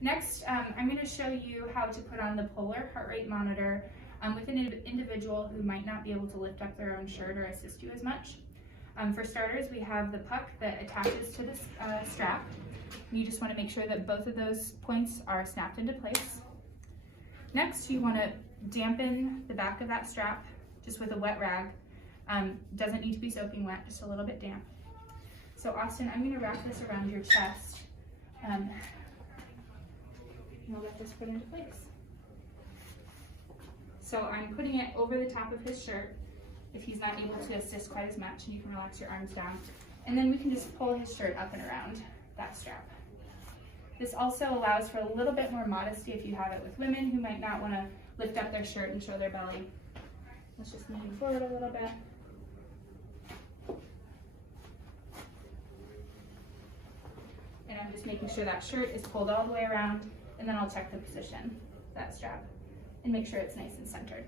Next, I'm going to show you how to put on the polar heart rate monitor with an individual who might not be able to lift up their own shirt or assist you as much. For starters, we have the puck that attaches to this strap. You just want to make sure that both of those points are snapped into place. Next, you want to dampen the back of that strap just with a wet rag. Doesn't need to be soaking wet, just a little bit damp. So Austin, I'm going to wrap this around your chest and I'll get this put into place. So I'm putting it over the top of his shirt if he's not able to assist quite as much, and you can relax your arms down. And then we can just pull his shirt up and around that strap. This also allows for a little bit more modesty if you have it with women who might not want to lift up their shirt and show their belly. Let's just move forward a little bit. And I'm just making sure that shirt is pulled all the way around, and then I'll check the position of that strap and make sure it's nice and centered.